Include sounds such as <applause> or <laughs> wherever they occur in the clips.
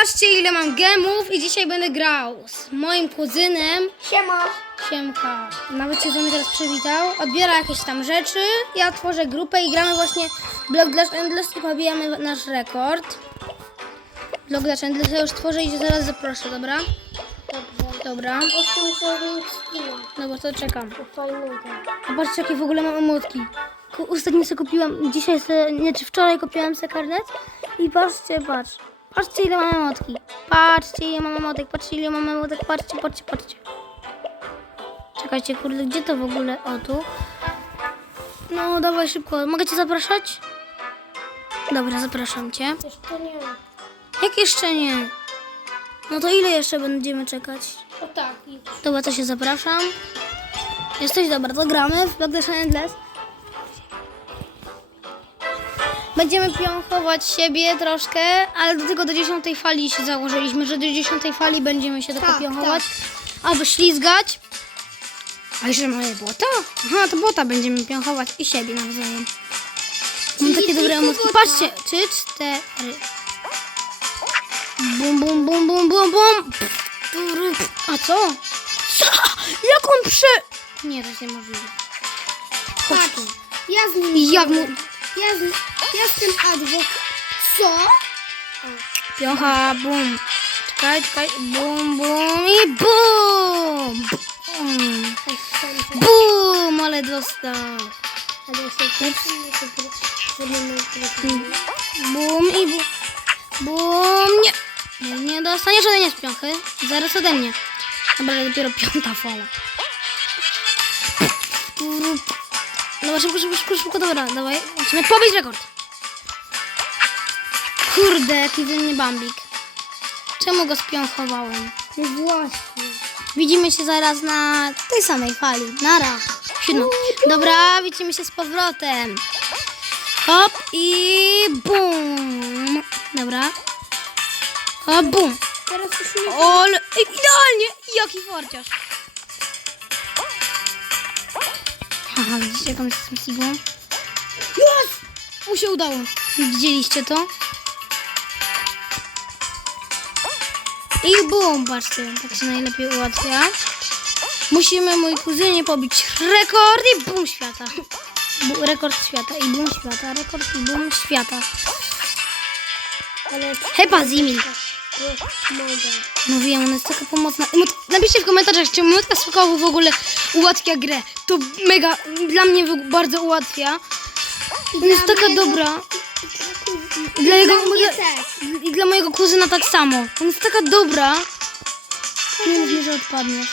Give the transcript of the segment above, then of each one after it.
Patrzcie ile mam gemów i dzisiaj będę grał z moim kuzynem Siema. Siemka. Nawet się z nami teraz przywitał. Odbiera jakieś tam rzeczy. Ja tworzę grupę i gramy właśnie Block Dash Endless i pobijamy nasz rekord. Block Dash Endless ja już tworzę i cię zaraz zaproszę, dobra? Dobrze. Dobra. Jeszcze muszę zmienić skina. No bo to czekam. A patrzcie jakie w ogóle mam emotki. Ostatnio sobie kupiłam, dzisiaj se, nie czy wczoraj kupiłam sobie karnet i patrzcie, patrz. Patrzcie ile mam emotki. Patrzcie ile mam emotek, patrzcie ile mam emotek, patrzcie, patrzcie, patrzcie. Czekajcie, kurde, gdzie to w ogóle? O, tu. No, dawaj szybko. Mogę cię zapraszać? Dobra, zapraszam cię. Jeszcze nie. Jak jeszcze nie? No to ile jeszcze będziemy czekać? O tak. Dobra, to się zapraszam. Jesteś dobra, to gramy w Block Dash Będziemy piąchować siebie troszkę, ale do tego do 10 fali się założyliśmy, że do 10 fali będziemy się tylko Tak, piąchować. Albo ślizgać. A jeszcze mamy bota? Aha, to bota będziemy piąchować i siebie nawzajem. Mam takie dobre tylko emocje. Patrzcie, trzy, cztery. Bum, bum, bum, bum, bum, bum. A co? Co? Jak on prze... Nie, to jest niemożliwe. Chodź tu. Ja z nim. Jak mu... Ja z, ja tym adwok. Co? Piącha, bum. Czekaj, czekaj. Bum, bum i bum. Bum. Bum, ale dostał. Bum i bum. Bum, nie. Nie, nie dostaniesz ode mnie z piąchy. Zaraz ode mnie. Dobra, dopiero piąta fala. Dobra, szybko, szybko, szybko, szybko, dobra, dawaj. Musimy pobić rekord. Kurde, jaki ze mnie bambik. Czemu go spiąchowałem? No właśnie. Widzimy się zaraz na tej samej fali. Nara. Siódma. Dobra, widzimy się z powrotem. Hop i bum. Dobra. Hop, bum. Teraz już nie... Ole, idealnie. Jaki forciarz. Haha, widzicie jaką jestem sigłą? Yes! Mu się udało. Widzieliście to? I bum, patrzcie, tak się najlepiej ułatwia. Musimy mój kuzynie pobić rekord i bum świata. Bu, rekord świata i bum świata, rekord i bum świata. Ale... Zimil. Mogę. Mówiłem, ona jest taka pomocna. Napiszcie w komentarzach, czy emotka skokowu w ogóle ułatwia grę. To mega, dla mnie bardzo ułatwia. Ona jest taka dobra. Dla jego, Dla dla, też. I dla mojego kuzyna tak samo. Ona jest taka dobra. Nie mów mi, że odpadniesz.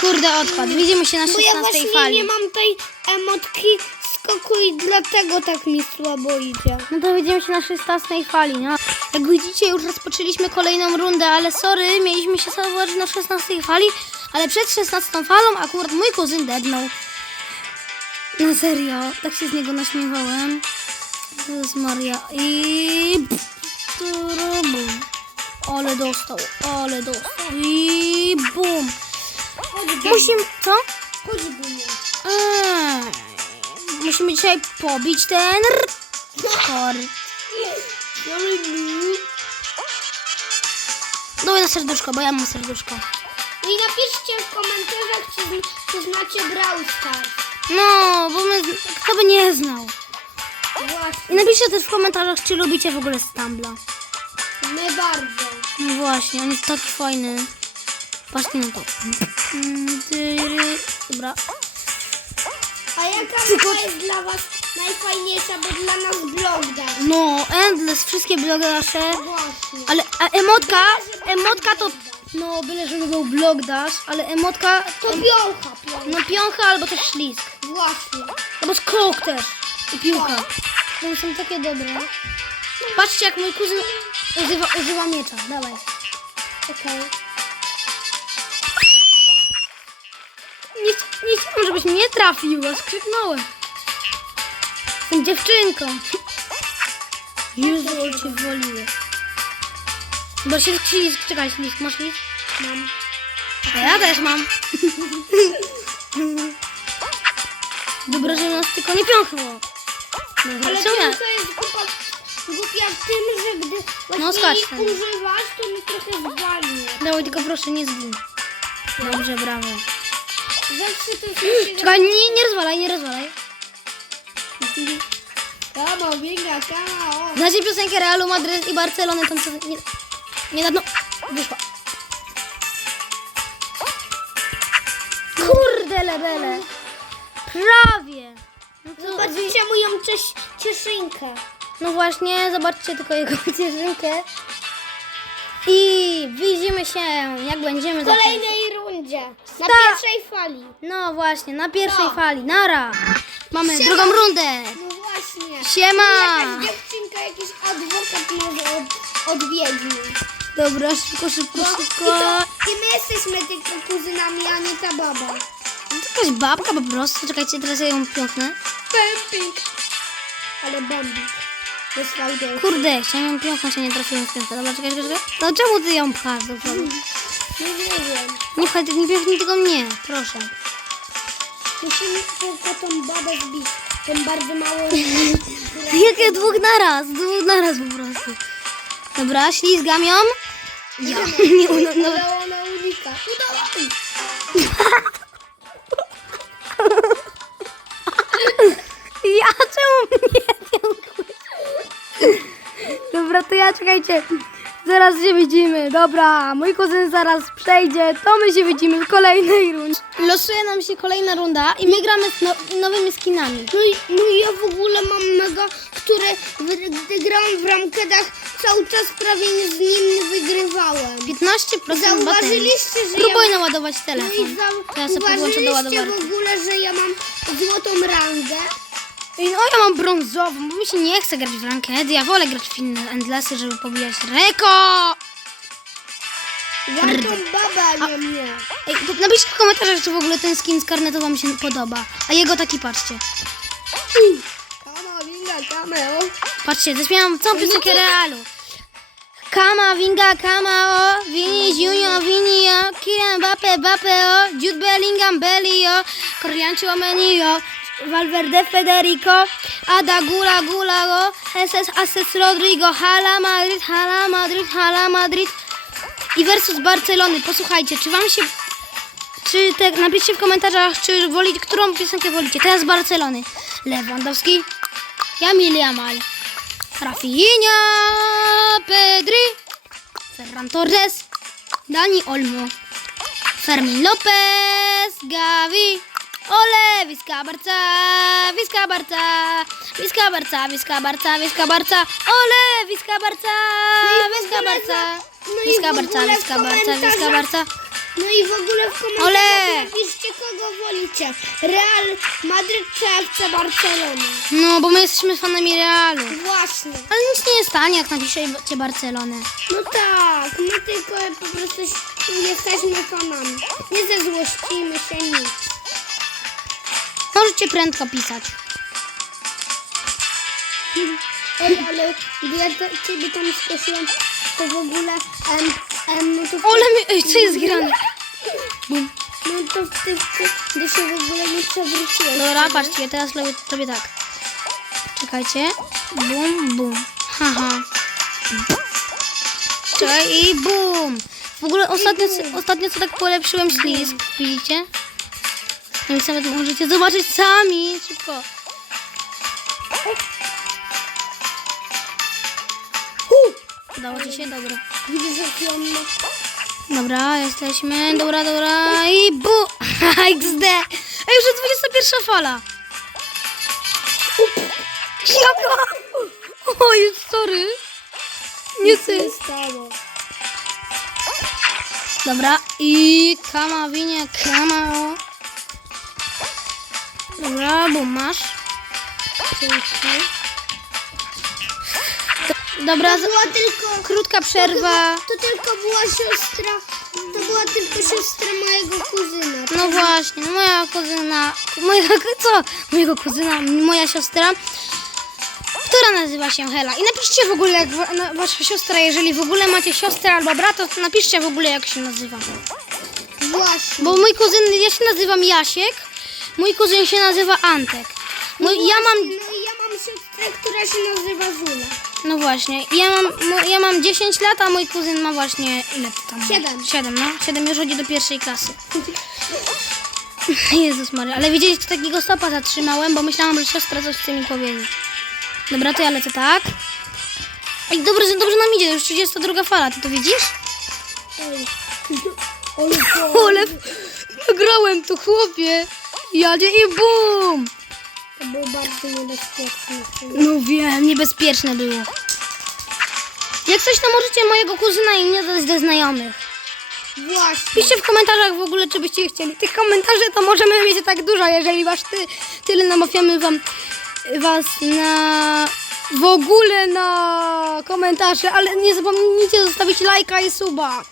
Kurde, odpadł. Widzimy się na Bo ja 16 właśnie fali. nie mam tej emotki skoku i dlatego tak mi słabo idzie. No to widzimy się na 16 fali, no. Jak widzicie, już rozpoczęliśmy kolejną rundę, ale sorry, mieliśmy się zobaczyć na 16 fali, ale przed 16 falą akurat mój kuzyn deadnął. Na serio, tak się z niego naśmiewałem. Jezus Maria. I... Bum. Ale dostał, ale dostał. I bum. Musimy... Co? Chodź. Eee, musimy dzisiaj pobić ten rekord. Dawaj na serduszko, bo ja mam serduszko. No i napiszcie w komentarzach, czy, czy znacie Brawl Stars. No, bo my, kto by nie znał. I Właśnie, napiszcie też w komentarzach, czy lubicie w ogóle Stambla. my bardzo. No właśnie, on jest taki fajny. Patrzcie na to. Dobra. A jaka Tylko- jest dla was najfajniejsza, bo dla nas Blogdar. No, Endless, wszystkie blogasze. Właśnie. Ale a emotka, emotka to... No, byle żeby był blog dash, ale emotka... To piołcha, piołcha. No piącha albo też ślizg. Właśnie. Albo skok też. I piłka. One są takie dobre. Patrzcie jak mój kuzyn używa, używa miecza. Dawaj. Okej. Nie, nie chciałam, żebyś mnie trafił, a skrzyknąłem. Jestem dziewczynką. Jezu, ale cię woliły. Bo się ślizg, czekaj, ślizg, masz ślizg? Mam. A ja też mam. <laughs> Dobra, że nas tylko nie piąchło. No, Ale co ja? to jest kupa głupia w tym, że gdy właśnie No, skacz ich używasz, to mi trochę zwalnia. Dawaj, tylko proszę nie zgin. Dobrze, brawo. Zawsze to się... Czekaj, nie, nie rozwalaj, nie rozwalaj. Kamo, biega, kamo. Znacie piosenkę Realu Madryt i Barcelony, tam co nie, niedawno wyszła. Kurde lebele. Prawie. Cies cieszynkę. no właśnie, zobaczcie tylko jego <laughs> cieszynkę. I widzimy się, jak będziemy W kolejnej rundzie. Na pierwszej fali. No właśnie, na pierwszej No. fali. Nara. Mamy Siema. drugą rundę. No właśnie. Siema. Jakaś dziewczynka, jakiś adwokat może od. Dobra, szybko, szybko, No, i, szybko. to, I my jesteśmy tylko kuzynami, a nie ta baba. To jakaś babka po prostu. Czekajcie, teraz ja ją piąknę. Bambik. Ale bambik. Jest fałdę. Kurde, chciałem piąknąć, a nie trafiłem w piątkę. Dobra, czekaj, czekaj, czekaj. No czemu ty ją pchasz do przodu? Nie wiem. Nie pchaj, nie piąknij tylko mnie, proszę. Musimy tylko tą babę zbić. Ten bardzo mało... Jakie <laughs> dwóch naraz, dwóch naraz po prostu. Dobra, ślizgam ją. Ja, <laughs> nie, no, no. Udało na unika. Udało. <laughs> Ja czemu mnie? Dobra, to ja czekajcie. Zaraz się widzimy. Dobra, mój kuzyn zaraz przejdzie, to my się widzimy w kolejnej rundzie. Losuje nam się kolejna runda i my gramy z no, nowymi skinami. No i, no i ja w ogóle mam mega, które wy- gdy grałam w ramkedach, cały czas prawie nie z nim wygrywałem. 15% baterii. Zauważyliście, że Próbuj ja... naładować No telefon. i To ja sobie podłączę do zauważyliście ładowarki. w ogóle, że ja mam złotą rangę? No ja mam brązową, bo mi się nie chce grać w rankedy. Ja wolę grać w inne endlessy, żeby pobijać reko. Walczą babę, a nie mnie. Ej, napiszcie w komentarzach, czy w ogóle ten skin z karnetu wam się podoba. A jego taki patrzcie. Kamo, winga, cameo. Patrzcie, zaśmiałam całą piosenkę realu. Kama, winga, kama, o, Vini, Junior, Vini, o, Kylian Mbappe, Mbappe, o, Jude Bellingham, Belli, o, Corrian Chouameni, o, Valverde, Federico, Ada, Gula, Gula, o, SS, Assets, Rodrigo, Hala, Madrid, Hala, Madrid, Hala, Madrid i versus Barcelony. Posłuchajcie, czy wam się, czy te, napiszcie w komentarzach, czy wolicie, którą piosenkę wolicie. Teraz Barcelony. Lewandowski, Jamil Jamal. Rafinha, Pedri, Ferran Torres, Dani Olmo, Fermin Lopez, Gavi, Ole, Vizca Barca, Vizca Barca, Vizca Barca, Vizca Barca, Vizca Barca, Ole, Vizca Barca, Barca, No i Vizca w Barca, ogóle w Vizca Barca, komentarzach- Barca. No i w ogóle w komentarzach Ole! napiszcie, kogo wolicie. Real Madryt czy FC Barcelona. No, bo my jesteśmy fanami Realu. Właśnie. Ale nic nie stanie, jak napiszecie Barcelonę. No tak, my tylko po prostu jesteśmy fanami. Nie zezłościmy się nic. Możecie prędko pisać. Ej, ale gdy ja te, ciebie tam skosiłam, to w ogóle em, em, no to Ole, mi... Ej, co jest grane? Bum. no to w ty, ty, ty się w ogóle nie przewróciłeś. Dobra, patrzcie, teraz robię, robię tak. Czekajcie. Bum, bum. Haha. Czekaj i bum. W ogóle ostatnio, ostatnio co tak polepszyłem ślizg. Widzicie? Więc nawet możecie zobaczyć sami. Szybko. Udało ci się? Dobra. On ma... Dobra, jesteśmy. Dobra, dobra. I bu! <laughs> XD! Ej, już jest 21 fala. Jaka? Oj, sorry. Nie ty. stało. Dobra, i kama winie, kama. Dobra, bo masz. Dobra, To była tylko... krótka przerwa. To tylko była siostra... To była tylko siostra mojego kuzyna. No właśnie, no moja kuzyna, moja, <laughs> co? Mojego kuzyna, moja siostra, która nazywa się Hela. I napiszcie w ogóle, jak wasza siostra, jeżeli w ogóle macie siostrę albo brata, to napiszcie w ogóle, jak się nazywa. Właśnie. Bo mój kuzyn, ja się nazywam Jasiek, mój kuzyn się nazywa Antek. Mój, ja mam, No ja mam siostrę, która się nazywa Zula. No właśnie. Ja mam, mo- ja mam 10 lat, a mój kuzyn ma właśnie ile to tam? Siedem. 7, no. 7 już chodzi do pierwszej klasy. <laughs> Jezus Maria, ale widzieliście, takiego stopa zatrzymałem, bo myślałam, że siostra coś chce mi powiedzieć. Dobra, to ja lecę tak. Ej, dobrze, że dobrze nam idzie, już 32 fala, ty to widzisz? Oj, <laughs> Ale <laughs> nagrałem to, chłopie. Jadzie i bum! to było bardzo niebezpieczne. No wiem, niebezpieczne było. Jak coś, to możecie mojego kuzyna i mnie dodać do znajomych. Właśnie. Piszcie w komentarzach w ogóle, czy byście chcieli. Tych komentarzy to możemy mieć tak dużo, jeżeli wasz ty, tyle namawiamy wam was na w ogóle na komentarze, ale nie zapomnijcie zostawić lajka i suba.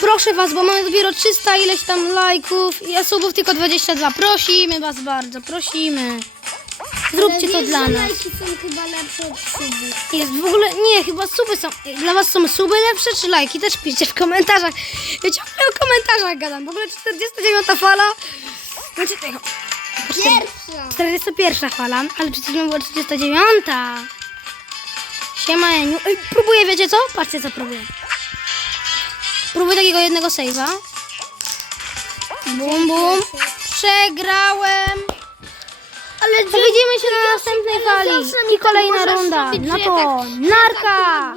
Proszę was, bo mamy dopiero 300 ileś tam lajków i a subów tylko 22. Prosimy was bardzo, prosimy. Zróbcie to dla nas. lajki są chyba lepsze od subów. Jest w ogóle, nie, chyba suby są, dla was są suby lepsze czy lajki? Też piszcie w komentarzach. Ja ciągle o komentarzach gadam. W ogóle 49 fala, znaczy tego, Pierwsza. 41 fala, ale przecież była 39. Siema Eniu. Ej, próbuję, wiecie co? Patrzcie co próbuję. Próbuję takiego jednego save'a. Bum, bum. Przegrałem. Ale widzimy się na następnej fali. I kolejna runda. Na to. Narka.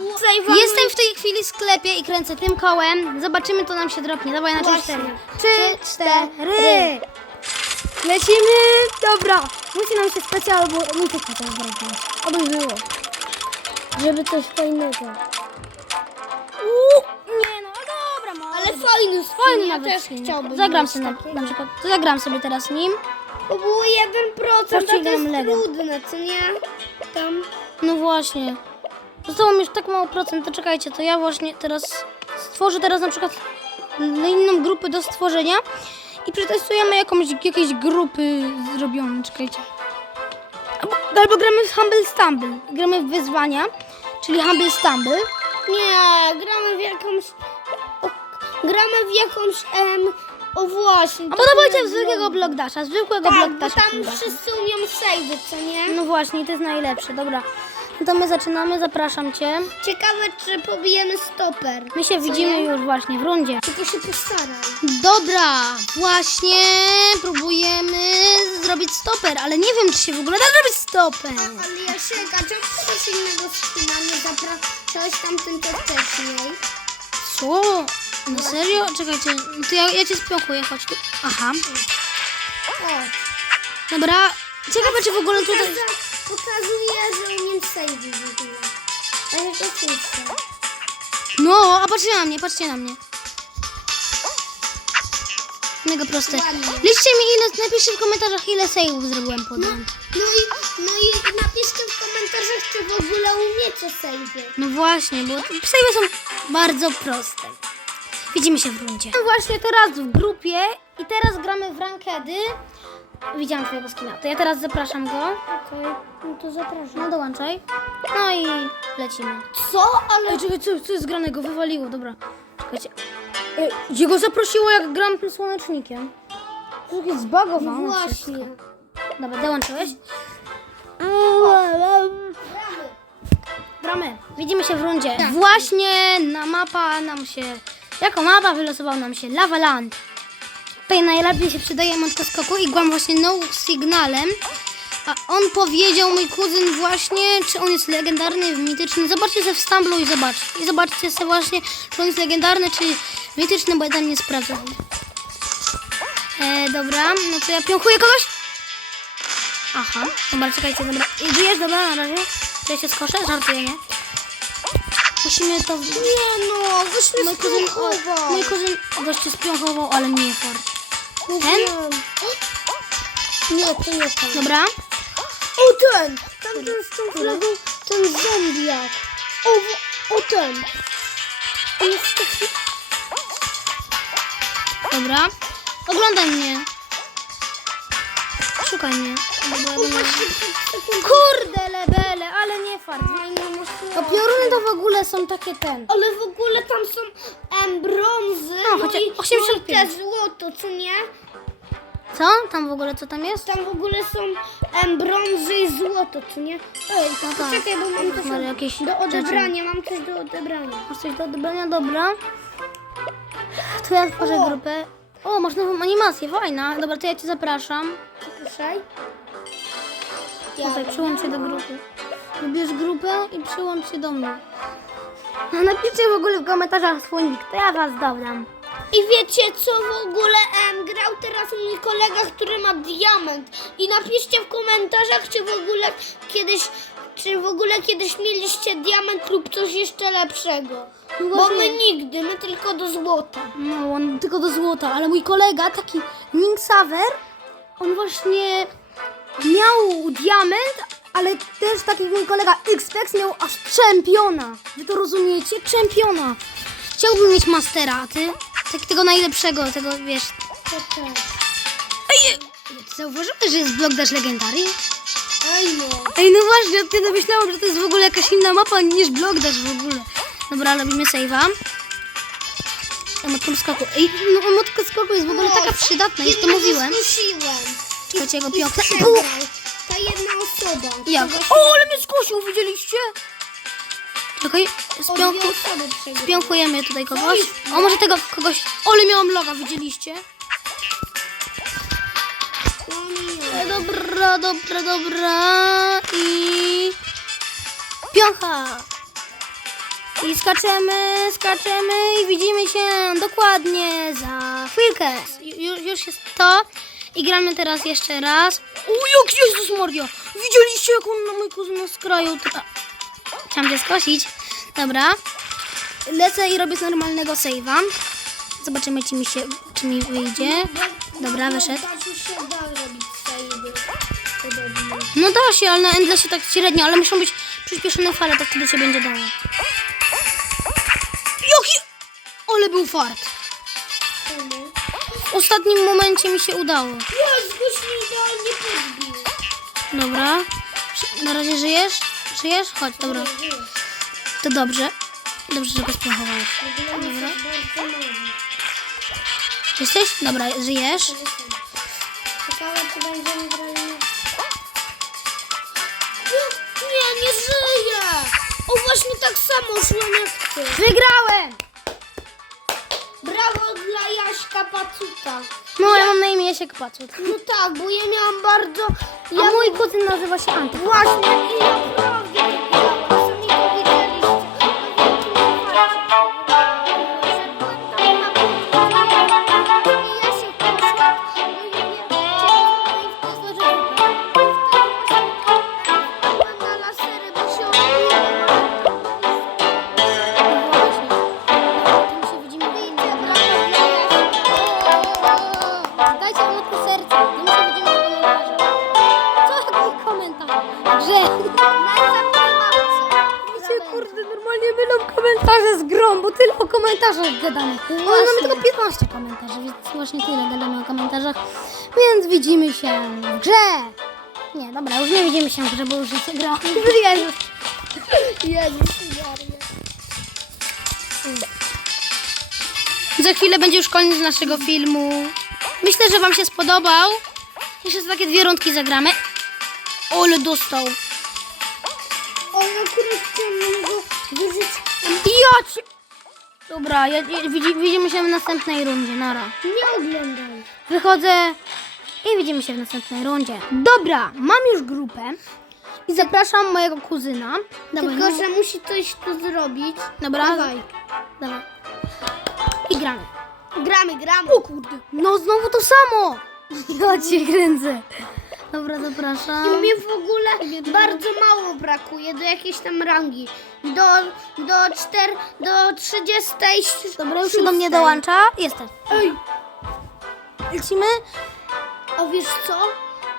Jestem w tej chwili w sklepie i kręcę tym kołem. Zobaczymy, to nam się dropnie. Dawaj na trzy, cztery. Trzy, cztery. Lecimy. Dobra. Musi nam się specjal, bo się to zrobić. Oby było. Żeby coś fajnego. Ale fajny skin, Fajny ja nawet też skin. chciałbym. Zagram mieć sobie na, na przykład, to zagram sobie teraz nim. Bo było 1%, a to jest Lego. trudne, co nie? Tam. No właśnie. Zostało mi już tak mało procent, to czekajcie, to ja właśnie teraz stworzę teraz na przykład inną grupę do stworzenia i przetestujemy jakąś, jakieś grupy zrobione, czekajcie. Albo, albo gramy w Humble Stumble, gramy w wyzwania, czyli Humble Stumble. Nie, gramy w jakąś... Gramy w jakąś... Em, o właśnie. Dawajcie jak w zwykłego blog. Blockdasha, zwykłego Tak, bo Blockdasha. tam wszyscy umią save'y, co nie? No właśnie, to jest najlepsze, dobra. No to my zaczynamy, zapraszam Cię. Ciekawe, czy pobijemy stoper. My się widzimy nie? już właśnie w rundzie. Tylko się postaraj. Dobra, właśnie próbujemy zrobić stoper, ale nie wiem, czy się w ogóle da zrobić stoper. Ale Jasieka, czemu coś innego skina nie zapraszałeś tamten to wcześniej? Co? Na serio? Czekajcie, to ja, ja cię spiochuję, chodź tu. Aha, dobra. Ciekawe, czy w ogóle tutaj... pokazuje, że umiem save'y w ogóle. A ja to. No, a patrzcie na mnie, patrzcie na mnie. Mega proste. Liczcie mi ile, napiszcie w komentarzach ile save'ów zrobiłem pod No, no, i, no i napiszcie w komentarzach, czy w ogóle umiecie save'y. No właśnie, bo save'y są bardzo proste. Widzimy się w rundzie. Właśnie teraz w grupie i teraz gramy w rankedy. Widziałam twojego skina, to ja teraz zapraszam go. Okej, no to zapraszam. No dołączaj. No i lecimy. Co? Ale... Ej, czekaj, co, co jest granego? Wywaliło, dobra. Czekajcie. Ej, gdzie go zaprosiło, jak gram tym słonecznikiem? To jest zbagowane Właśnie. wszystko. Dobra, dołączyłeś? Gramy. Widzimy się w rundzie. Właśnie na mapa nam się... Jako mapa wylosował nam się Lava Land. Tutaj najlepiej się przydaje mączka skoku i głam właśnie no signalem. A on powiedział, mój kuzyn właśnie, czy on jest legendarny, mityczny. Zobaczcie sobie w Stumblu i zobaczcie. I zobaczcie sobie właśnie, czy on jest legendarny, czy mityczny, bo ja tam nie sprawdzam. E, dobra, no to ja piąchuję kogoś. Aha, dobra, czekajcie, dobra. I Żyjesz, dobra, na razie. Ja się skoszę, żartuję, nie? Musimy to... Nie no, wyszły Mój kuzyn, spróbował. o, mój kuzyn gościu spiąchował, ale nie fart. Mówiłam. Nie, to nie ten. Dobra. O ten! Tam ten z tą flagą, ten zombiak. O, o ten. On jest taki... Dobra. Oglądaj mnie. Szukaj mnie. O, właśnie przed ale nie fart. A pioruny to w ogóle są takie ten. Ale w ogóle tam są em, brązy, No, no, chociaż i, 85. no i te złoto, co nie? Co? Tam w ogóle co tam jest? Tam w ogóle są em, brązy i złoto, czy nie? Ej, No tak. czekaj, bo mam coś jakieś do odebrania, mam coś do odebrania. Masz coś do odebrania? Dobra. To ja tworzę O! grupę. O, masz nową animację, fajna. Dobra, to ja cię zapraszam. Proszę. Tutaj, przyłącz się do grupy. Wybierz grupę i przyłącz się do mnie. A napiszcie w ogóle w komentarzach swój nick, to ja was dodam. I wiecie co w ogóle em, grał teraz mój kolega, który ma diament. I napiszcie w komentarzach, czy w ogóle kiedyś, czy w ogóle kiedyś mieliście diament lub coś jeszcze lepszego. No Bo my nigdy, my tylko do złota. No, on tylko do złota, ale mój kolega, taki Link Saver, on właśnie miał diament, ale też taki mój kolega Xpex miał aż czempiona. Wy to rozumiecie? Czempiona. Chciałbym mieć mastera, a ty? Tak, tego najlepszego, tego wiesz. Ej, ty zauważyłeś, że jest blok dash legendary? Ej no. Ej, no właśnie, od kiedy myślałam, że to jest w ogóle jakaś inna mapa niż blok dash w ogóle. Dobra, robimy save'a. Emotką skoku. Ej, no emotka skoku jest w ogóle taka przydatna, już to mówiłem. Skusiłem. Czekajcie, przegrał. Ta jedna osoba. Jak? O, ale mnie skusił, widzieliście? Czekaj, spiąku, spiąkujemy tutaj kogoś. O, może tego kogoś. Ole, miałam loga, widzieliście? E, dobra, dobra, dobra. I... Piącha. I skaczemy, skaczemy i widzimy się dokładnie za chwilkę. Ju, już jest to. I gramy teraz jeszcze raz. O, jak Jezus Maria! Widzieliście, jak on na mój kuzyn? A, Chciałam cię skosić. Dobra. Lecę i robię z normalnego save'a. Zobaczymy, czy mi, się, czy mi wyjdzie. Dobra, wyszedł. Się. No da się, ale na Endlessie tak średnio, ale muszą być przyspieszone fale, tak wtedy się będzie dało. Jaki... Ale był fart. W ostatnim momencie mi się udało. Idealnie podbił. Dobra. Na razie żyjesz? Żyjesz? Chodź, dobra. To dobrze. Dobrze, że go spróbowałeś. Dobra. Jesteś? Dobra, żyjesz. Ciekawe, czy będziemy grali. Nie, nie żyję! O, właśnie tak samo szłem jak ty. Wygrałem! Brawo dla Jaśka Pacuta. No, ale mam na imię Jasiek Pacut. No tak, bo ja miałam bardzo... A Ja mój kuzyn nazywa się Antek. Właśnie i naprawdę komentarzach gadamy. Ale mamy tylko 15 komentarzy, więc właśnie tyle gadamy o komentarzach. Więc widzimy się w grze. Nie, dobra, już nie widzimy się w grze, bo już jest gra. <laughs> Jezus. Jezus Maria. Za chwilę będzie już koniec naszego filmu. Myślę, że wam się spodobał. Jeszcze takie dwie rundki zagramy. Ole dostał. O, akurat chciałam na niego wyrzucić. Ja cię... Dobra, ja, ja, widzi, widzimy się w następnej rundzie. Nara. Nie oglądaj. Wychodzę i widzimy się w następnej rundzie. Dobra, mam już grupę i zapraszam mojego kuzyna. Dawaj, Tylko, no. że musi coś tu zrobić. Dobra, Dawaj. dawaj. I gramy. Gramy, gramy. O kurde, no znowu to samo. <laughs> Ja cię kręcę. Dobra, zapraszam. I mnie w ogóle bardzo mało brakuje do jakiejś tam rangi. Do, do 4, do 30. Dobra, już się do mnie dołącza. Jestem. Ej, Lecimy. a wiesz co?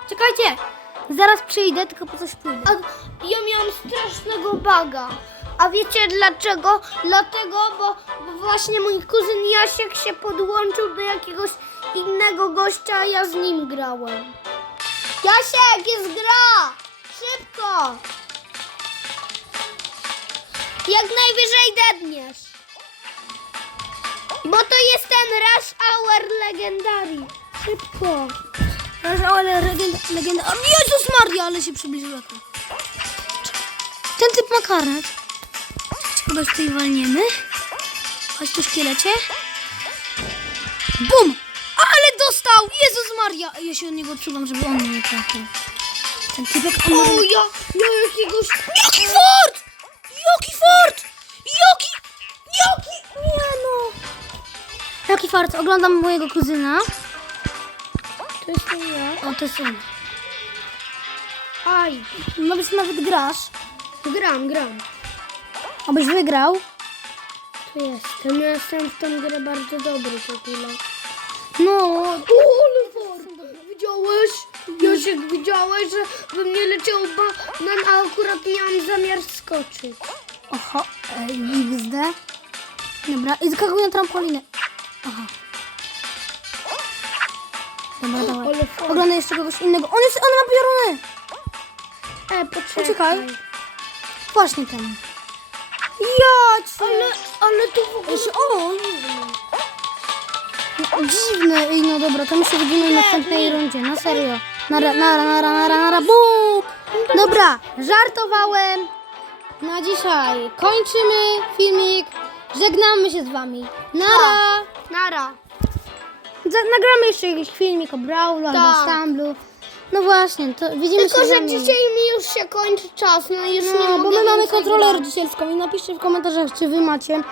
Czekajcie. Zaraz przyjdę, tylko po coś pójdę. A ja miałam strasznego baga. A wiecie dlaczego? Dlatego, bo, bo właśnie mój kuzyn Jasiek się podłączył do jakiegoś innego gościa, a ja z nim grałem. Jasiek, jest gra! Szybko! Jak najwyżej dedniesz. Bo to jest ten Rush Hour Legendary. szybko. Proszę, ale legenda, legenda. O, Jezus Maria, ale się przybliżył ekran. Ten typ ma karnet. Kogoś tutaj walniemy. Chodź tu szkielecie. Bum! Ale dostał! Jezus Maria! Ja się od niego odczuwam, żeby on mnie nie trafił. Ten typek... O, ja, ja jakiegoś... Jaki fort! Jaki fort! Jaki... Jaki... Nie no! Jaki fart? Oglądam mojego kuzyna. To jest nie ja. O, to jest on. Aj, Nawet, nawet grasz. gram, gram. Abyś wygrał. Tu jestem. Ja jestem w tą grę bardzo dobry w ogóle. No, O, fort! Widziałeś? Jasiek, widziałeś, że we mnie leciał banan, a akurat miałam zamiar skoczyć. Oho, ej, XD. Dobra, i skakuj na trampolinę. Aha. Dobra, dawaj. Oglądaj jeszcze kogoś innego. On jest, on ma pioruny. E, poczekaj. Poczekaj. Właśnie ten. Ja cię. Ale, ale tu w ogóle... Jeszcze on. No, dziwne. Ej, no dobra, to my się widzimy w następnej rundzie. Na serio. Nara, nara, nara, nara, nara, bum! Dobra, żartowałem. Na dzisiaj kończymy filmik. Żegnamy się z wami. Nara! Nara. Nagramy jeszcze jakiś filmik o Brawlu albo Tak. Stamblu. No właśnie, to widzimy Tylko, się że dzisiaj mi już się kończy czas, no i już nie No, mogę bo my mamy więcej kontroler grać. dzisielską i napiszcie w komentarzach, czy wy macie.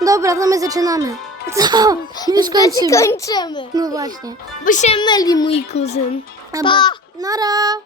Dobra, to my zaczynamy. <laughs> Co? My już kończymy. Kończymy. No właśnie. Bo się myli mój kuzyn. Pa! Nara!